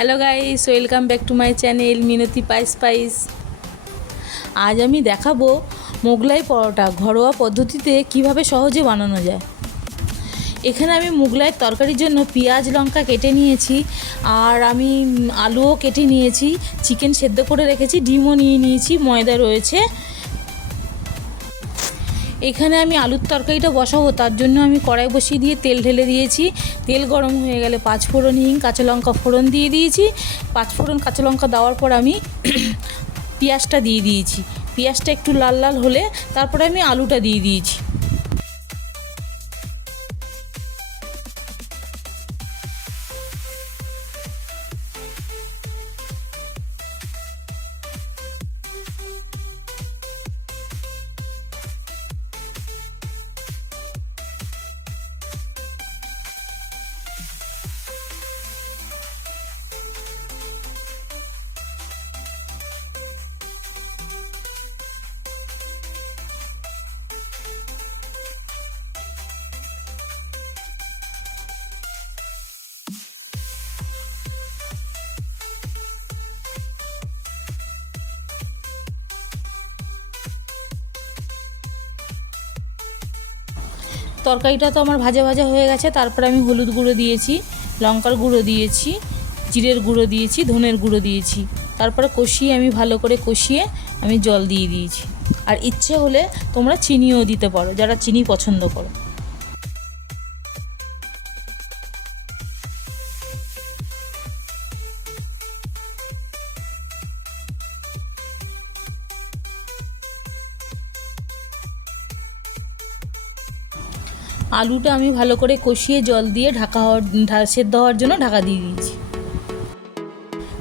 Hello guys, welcome back to my channel Minati spice. আজ আমি দেখাবো মোগলাই পরোটা ঘরোয়া পদ্ধতিতে কিভাবে সহজে বানানো যায়। এখানে আমি মোগলাইয়ের তরকারির জন্য পেঁয়াজ লঙ্কা কেটে নিয়েছি, আর আমি আলুও কেটে নিয়েছি, চিকেন সেদ্ধ করে রেখেছি, ডিমও নিয়ে নিয়েছি, ময়দা রয়েছে। এখানে আমি আলুর তরকারিটা বসাবো, তার জন্য আমি কড়াই বসিয়ে দিয়ে তেল ঢেলে দিয়েছি। তেল গরম হয়ে গেলে পাঁচফোড়ন, হিং, কাঁচা লঙ্কা ফোড়ন দিয়ে দিয়েছি। পাঁচফোড়ন কাঁচা লঙ্কা দেওয়ার পর আমি পেঁয়াজটা দিয়ে দিয়েছি। পেঁয়াজটা একটু লাল লাল হলে তারপরে আমি আলুটা দিয়ে দিয়েছি। তরকারিটা তো আমার ভাজা ভাজা হয়ে গেছে। তারপরে আমি হলুদ গুঁড়ো দিয়েছি, লঙ্কার গুঁড়ো দিয়েছি, জিরের গুঁড়ো দিয়েছি, ধনের গুঁড়ো দিয়েছি। তারপরে কষিয়ে আমি ভালো করে কষিয়ে আমি জল দিয়ে দিয়েছি। আর ইচ্ছে হলে তোমরা চিনিও দিতে পারো, যারা চিনি পছন্দ করো। আলুটা আমি ভালো করে কষিয়ে জল দিয়ে সেদ্ধ হওয়ার জন্য ঢাকা দিয়ে দিয়েছি।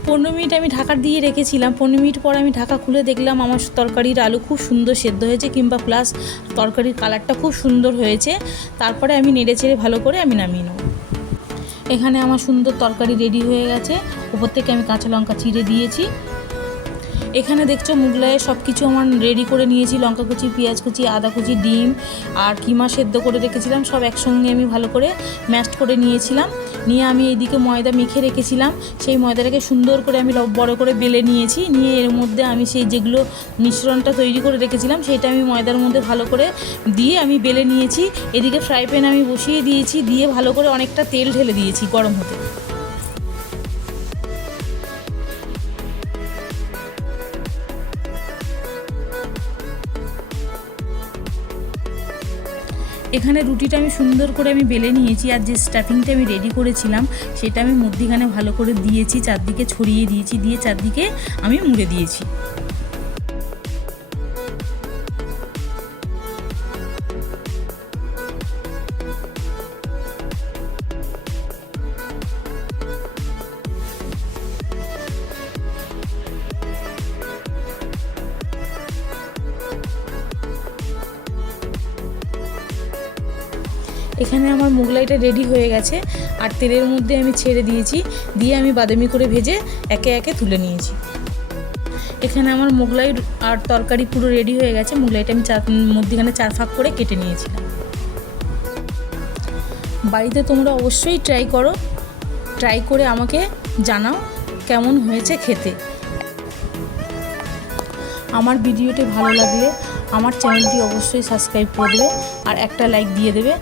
15 মিনিট আমি ঢাকা দিয়ে রেখেছিলাম। 15 মিনিট পর আমি ঢাকা খুলে দেখলাম আমার তরকারির আলু খুব সুন্দর সেদ্ধ হয়েছে, কিংবা প্লাস তরকারির কালারটা খুব সুন্দর হয়েছে। তারপরে আমি নেড়ে চেড়ে ভালো করে আমি নামিয়ে নেব। এখানে আমার সুন্দর তরকারি রেডি হয়ে গেছে। উপর থেকে আমি কাঁচা লঙ্কা চিড়ে দিয়েছি। এখানে দেখছো মোগলাইয়ে সব কিছু আমার রেডি করে নিয়েছি। লঙ্কা কুচি, পেঁয়াজ কুচি, আদা কুচি, ডিম আর কিমা সেদ্ধ করে রেখেছিলাম, সব একসঙ্গে আমি ভালো করে ম্যাশ করে নিয়েছিলাম। নিয়ে আমি এইদিকে ময়দা মেখে রেখেছিলাম। সেই ময়দাটাকে সুন্দর করে আমি বড় করে বেলে নিয়েছি। নিয়ে এর মধ্যে আমি সেই যেগুলো মিশ্রণটা তৈরি করে রেখেছিলাম সেটা আমি ময়দার মধ্যে ভালো করে দিয়ে আমি বেলে নিয়েছি। এদিকে ফ্রাই প্যান আমি বসিয়ে দিয়েছি, দিয়ে ভালো করে অনেকটা তেল ঢেলে দিয়েছি গরম হতে। এখানে রুটিটা আমি সুন্দর করে আমি বেলে নিয়েছি, আর যে স্টাফিংটা আমি রেডি করেছিলাম সেটা আমি মধ্যিখানে ভালো করে দিয়েছি, চারদিকে ছড়িয়ে দিয়েছি, দিয়ে চারদিকে আমি মুড়ে দিয়েছি। এখানে আমার মোগলাইটা রেডি হয়ে গেছে, আর তেলের মধ্যে আমি ছেড়ে দিয়েছি, দিয়ে আমি বাদামি করে ভেজে একে একে তুলে নিয়েছি। এখানে আমার মোগলাই আর তরকারি পুরো রেডি হয়ে গেছে। মোগলাইটা আমি মধ্যখানে 4 ভাগ করে কেটে নিয়েছিলাম। বাড়িতে তোমরা অবশ্যই ট্রাই করো, ট্রাই করে আমাকে জানাও কেমন হয়েছে খেতে। আমার ভিডিওটি ভালো লাগলে আমার চ্যানেলটি অবশ্যই সাবস্ক্রাইব করে দেবে আর একটা লাইক দিয়ে দেবে।